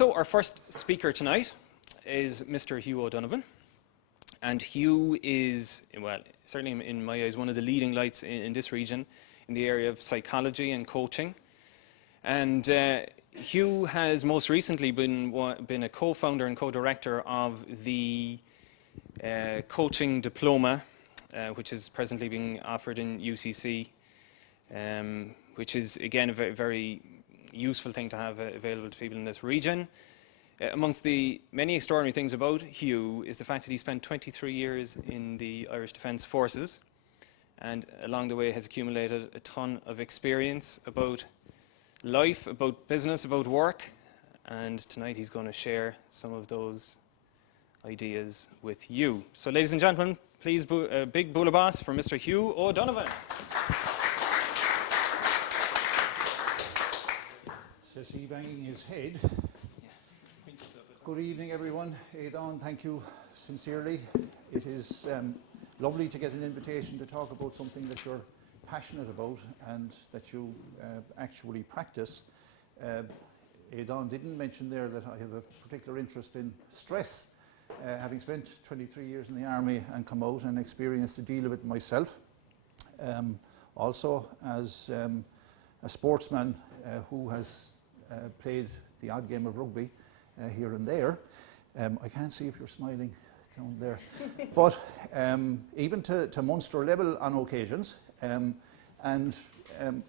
So our first speaker tonight is Mr. Hugh O'Donovan. And Hugh is, well, certainly in my eyes, one of the leading lights in this region in the area of psychology and coaching. And Hugh has most recently been a co-founder and co-director of the coaching diploma, which is presently being offered in UCC, which is, again, a very useful thing to have available to people in this region. Amongst the many extraordinary things about Hugh is the fact that he spent 23 years in the Irish Defence Forces, and along the way has accumulated a ton of experience about life, about business, about work, and tonight he's going to share some of those ideas with you. So ladies and gentlemen, please a big boolabas for Mr. Hugh O'Donovan. Says he banging his head. Good evening, everyone. Aidan, thank you sincerely. It is lovely to get an invitation to talk about something that you're passionate about and that you actually practice. Aidan didn't mention there that I have a particular interest in stress, having spent 23 years in the army and come out and experienced a deal of it myself. Also, as a sportsman who has played the odd game of rugby here and there. I can't see if you're smiling down there. But even to Munster level on occasions. And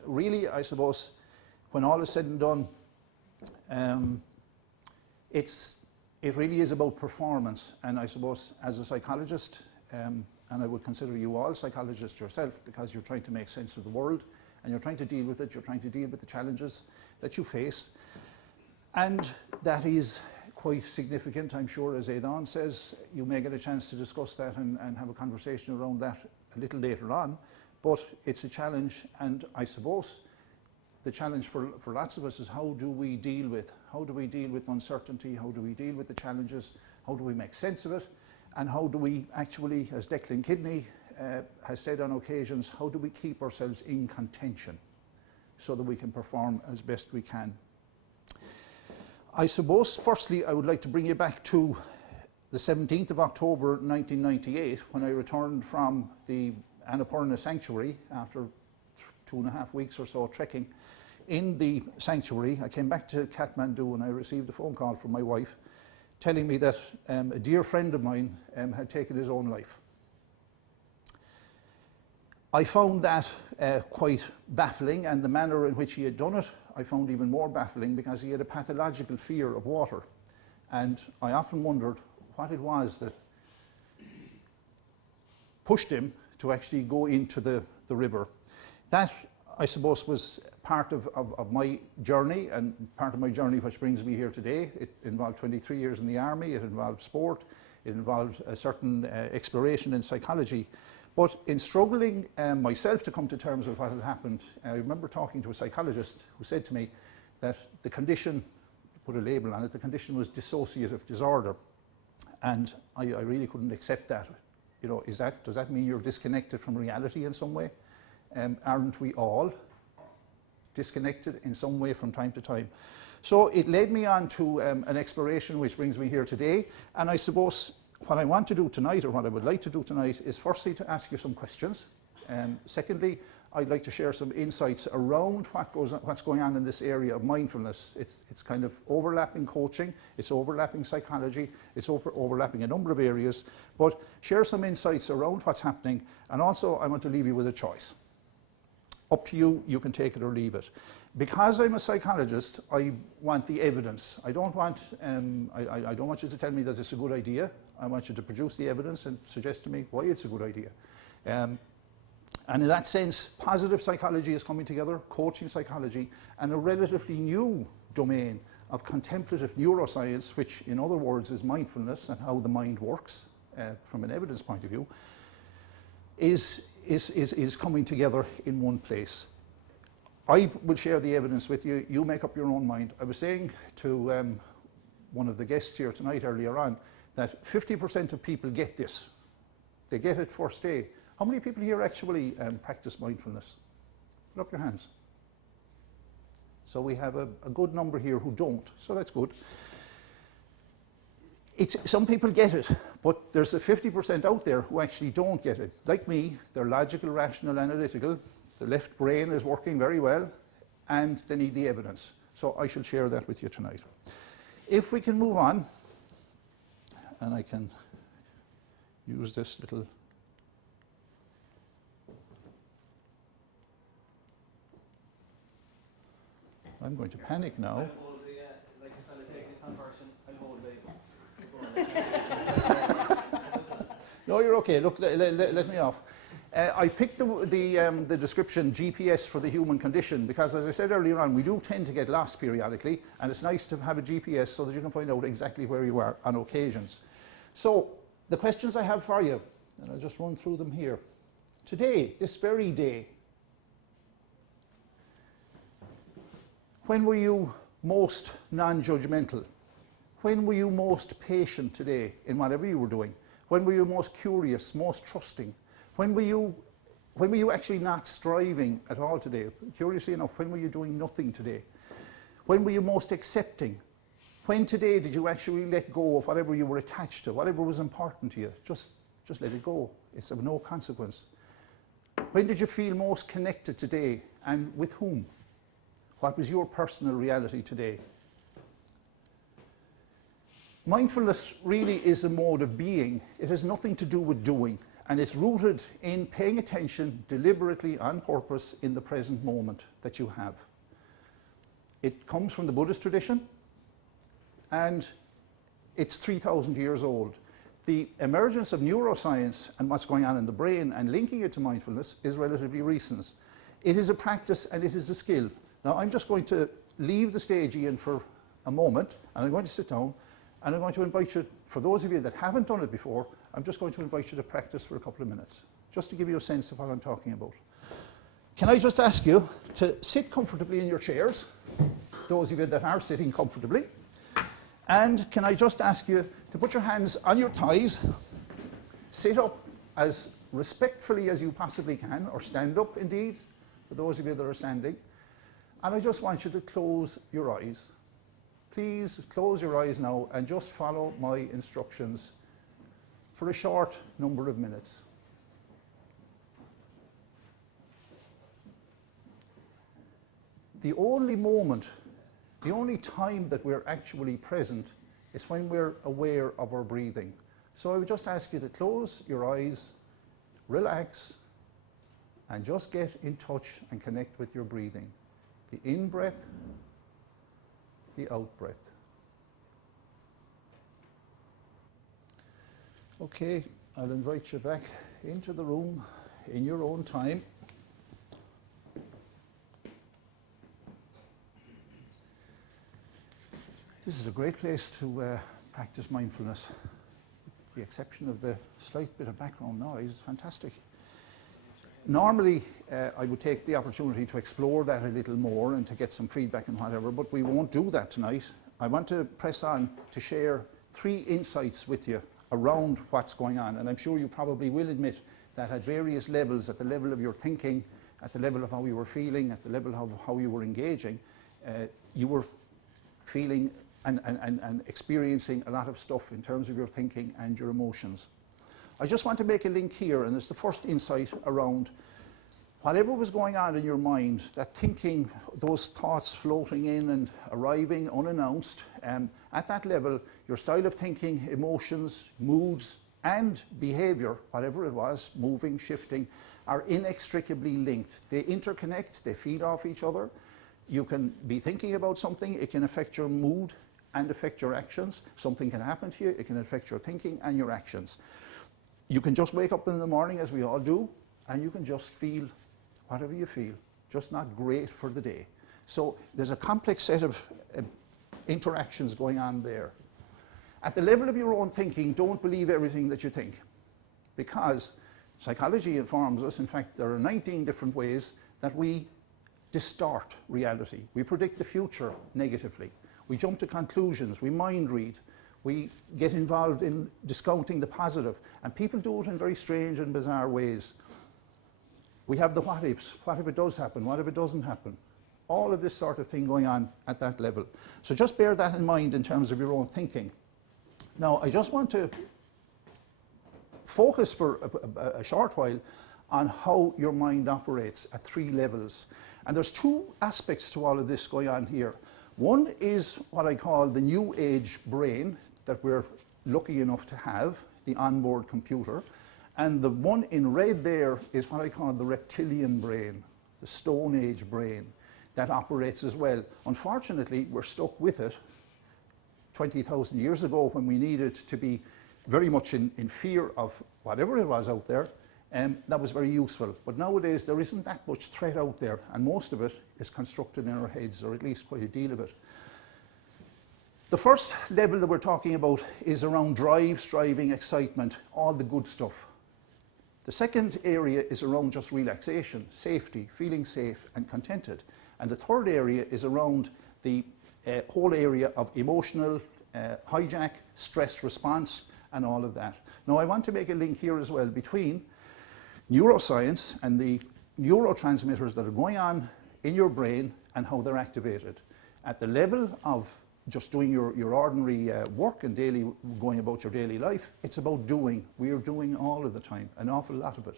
really, I suppose, when all is said and done, it really is about performance. And I suppose, as a psychologist, and I would consider you all psychologists yourself, because you're trying to make sense of the world, and you're trying to deal with it, you're trying to deal with the challenges that you face. And that is quite significant, I'm sure, as Aidan says. You may get a chance to discuss that and have a conversation around that a little later on. But it's a challenge, and I suppose the challenge for lots of us is how do we deal with uncertainty, how do we deal with the challenges, how do we make sense of it, and how do we actually, as Declan Kidney has said on occasions, how do we keep ourselves in contention so that we can perform as best we can. I suppose, firstly, I would like to bring you back to the 17th of October 1998, when I returned from the Annapurna Sanctuary after 2.5 weeks or so trekking. In the sanctuary, I came back to Kathmandu and I received a phone call from my wife telling me that a dear friend of mine had taken his own life. I found that quite baffling, and the manner in which he had done it I found even more baffling, because he had a pathological fear of water. And I often wondered what it was that pushed him to actually go into the river. That, I suppose, was part of my journey, and part of my journey which brings me here today. It involved 23 years in the army, it involved sport, it involved a certain exploration in psychology. But in struggling myself to come to terms with what had happened, I remember talking to a psychologist who said to me that the condition, put a label on it, the condition was dissociative disorder. And I really couldn't accept that. You know, does that mean you're disconnected from reality in some way? Aren't we all disconnected in some way from time to time? So it led me on to an exploration which brings me here today. And I suppose what I want to do tonight, or what I would like to do tonight, is firstly to ask you some questions. Secondly, I'd like to share some insights around what's going on in this area of mindfulness. It's kind of overlapping coaching, it's overlapping psychology, it's overlapping a number of areas, but share some insights around what's happening, and also I want to leave you with a choice. Up to you, you can take it or leave it. Because I'm a psychologist, I want the evidence. I don't want you to tell me that it's a good idea. I want you to produce the evidence and suggest to me why it's a good idea. And in that sense, positive psychology is coming together, coaching psychology, and a relatively new domain of contemplative neuroscience, which in other words is mindfulness and how the mind works from an evidence point of view, is coming together in one place. I will share the evidence with you. You make up your own mind. I was saying to one of the guests here tonight earlier on that 50% of people get this. They get it first day. How many people here actually practice mindfulness? Put up your hands. So we have a good number here who don't, so that's good. Some people get it, but there's a 50% out there who actually don't get it. Like me, they're logical, rational, analytical. The left brain is working very well, and they need the evidence. So I shall share that with you tonight. If we can move on, and I can use this little... I'm going to panic now. I'll hold the, like if I take the conversion, I'll hold the... No, you're okay. Look, let me off. I picked the description GPS for the human condition because, as I said earlier on, we do tend to get lost periodically, and it's nice to have a GPS so that you can find out exactly where you are on occasions. So, the questions I have for you, and I'll just run through them here. Today, this very day, when were you most non-judgmental? When were you most patient today in whatever you were doing? When were you most curious, most trusting? When were you actually not striving at all today? Curiously enough, when were you doing nothing today? When were you most accepting? When today did you actually let go of whatever you were attached to, whatever was important to you? Just let it go. It's of no consequence. When did you feel most connected today, and with whom? What was your personal reality today? Mindfulness really is a mode of being. It has nothing to do with doing, and it's rooted in paying attention deliberately on purpose in the present moment that you have. It comes from the Buddhist tradition, and it's 3,000 years old. The emergence of neuroscience and what's going on in the brain and linking it to mindfulness is relatively recent. It is a practice and it is a skill. Now I'm just going to leave the stage, Ian, for a moment, and I'm going to sit down, and I'm going to invite you, for those of you that haven't done it before, I'm just going to invite you to practice for a couple of minutes, just to give you a sense of what I'm talking about. Can I just ask you to sit comfortably in your chairs, those of you that are sitting comfortably, and can I just ask you to put your hands on your thighs, sit up as respectfully as you possibly can, or stand up indeed, for those of you that are standing, and I just want you to close your eyes. Please close your eyes now and just follow my instructions for a short number of minutes. The only moment, the only time that we're actually present is when we're aware of our breathing. So I would just ask you to close your eyes, relax, and just get in touch and connect with your breathing. The in-breath, the out-breath. Okay, I'll invite you back into the room in your own time. This is a great place to practice mindfulness. With the exception of the slight bit of background noise, fantastic. Normally, I would take the opportunity to explore that a little more and to get some feedback and whatever, but we won't do that tonight. I want to press on to share 3 insights with you around what's going on, and I'm sure you probably will admit that at various levels, at the level of your thinking, at the level of how you were feeling, at the level of how you were engaging, you were feeling and experiencing a lot of stuff in terms of your thinking and your emotions. I just want to make a link here, and it's the first insight around whatever was going on in your mind, that thinking, those thoughts floating in and arriving unannounced, at that level, your style of thinking, emotions, moods, and behavior, whatever it was, moving, shifting, are inextricably linked. They interconnect, they feed off each other. You can be thinking about something, it can affect your mood and affect your actions. Something can happen to you, it can affect your thinking and your actions. You can just wake up in the morning, as we all do, and you can just feel whatever you feel, just not great for the day. So there's a complex set of interactions going on there. At the level of your own thinking, don't believe everything that you think, because psychology informs us, in fact, there are 19 different ways that we distort reality. We predict the future negatively. We jump to conclusions, we mind read, we get involved in discounting the positive, and people do it in very strange and bizarre ways. We have the what ifs. What if it does happen? What if it doesn't happen? All of this sort of thing going on at that level. So just bear that in mind in terms of your own thinking. Now, I just want to focus for a short while on how your mind operates at 3 levels. And there's 2 aspects to all of this going on here. One is what I call the new age brain that we're lucky enough to have, the onboard computer. And the one in red there is what I call the reptilian brain, the Stone Age brain that operates as well. Unfortunately, we're stuck with it 20,000 years ago when we needed to be very much in fear of whatever it was out there, and that was very useful. But nowadays there isn't that much threat out there, and most of it is constructed in our heads, or at least quite a deal of it. The first level that we're talking about is around drive, striving, excitement, all the good stuff. The second area is around just relaxation, safety, feeling safe and contented. And the third area is around the whole area of emotional hijack, stress response, and all of that. Now, I want to make a link here as well between neuroscience and the neurotransmitters that are going on in your brain and how they're activated. At the level of just doing your ordinary work and going about your daily life, it's about doing. We are doing all of the time, an awful lot of it.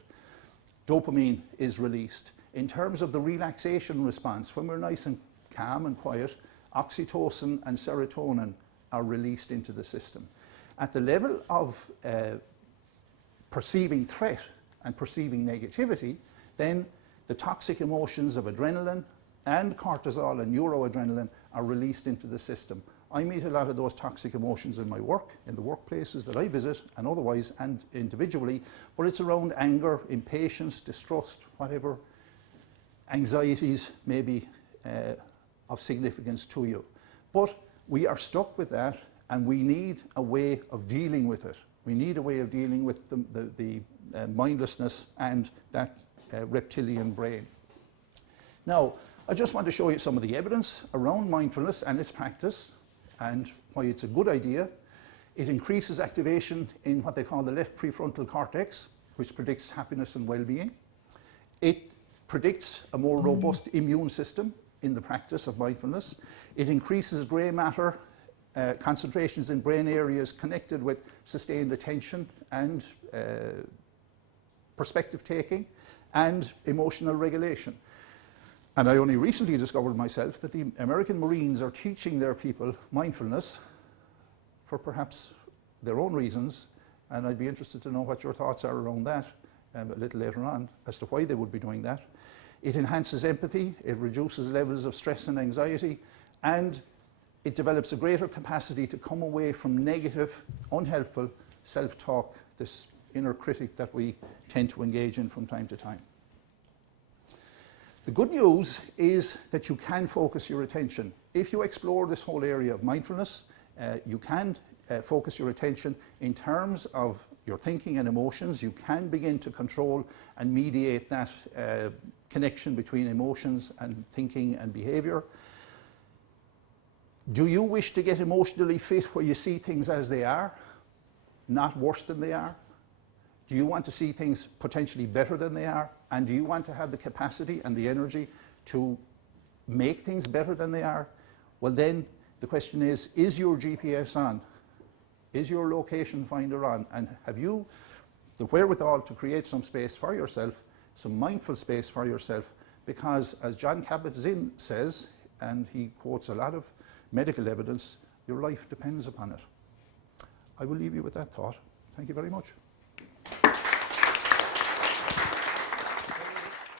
Dopamine is released. In terms of the relaxation response, when we're nice and calm and quiet, oxytocin and serotonin are released into the system. At the level of perceiving threat and perceiving negativity, then the toxic emotions of adrenaline and cortisol and neuroadrenaline are released into the system. I meet a lot of those toxic emotions in my work, in the workplaces that I visit, and otherwise, and individually, but it's around anger, impatience, distrust, whatever anxieties may be of significance to you. But we are stuck with that, and we need a way of dealing with it. We need a way of dealing with the mindlessness and that reptilian brain. Now, I just want to show you some of the evidence around mindfulness and its practice and why it's a good idea. It increases activation in what they call the left prefrontal cortex, which predicts happiness and well-being. It predicts a more robust immune system in the practice of mindfulness. It increases grey matter concentrations in brain areas connected with sustained attention and perspective taking and emotional regulation. And I only recently discovered myself that the American Marines are teaching their people mindfulness for perhaps their own reasons, and I'd be interested to know what your thoughts are around that a little later on as to why they would be doing that. It enhances empathy, it reduces levels of stress and anxiety, and it develops a greater capacity to come away from negative, unhelpful self-talk, this inner critic that we tend to engage in from time to time. The good news is that you can focus your attention. If you explore this whole area of mindfulness, you can focus your attention in terms of your thinking and emotions. You can begin to control and mediate that connection between emotions and thinking and behavior. Do you wish to get emotionally fit where you see things as they are, not worse than they are? Do you want to see things potentially better than they are? And do you want to have the capacity and the energy to make things better than they are? Well, then the question is your GPS on? Is your location finder on? And have you the wherewithal to create some space for yourself, some mindful space for yourself? Because as John Kabat-Zinn says, and he quotes a lot of medical evidence, your life depends upon it. I will leave you with that thought. Thank you very much.